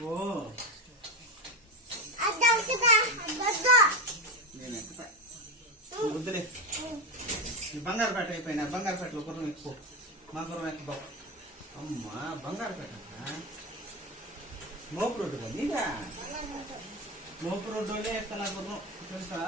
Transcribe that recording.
ఓ నేను ఎక్కుతా వద్దులే. బంగారు పేట అయిపోయినా బంగారు పేటలో గుర్రం ఎక్కువ మా గుర్రం ఎక్కువ. అమ్మా బంగారు పేట మోపు రోడ్డు నీదా మోపు రోడ్డులే ఎక్కలా గుర్రం తెలుసా.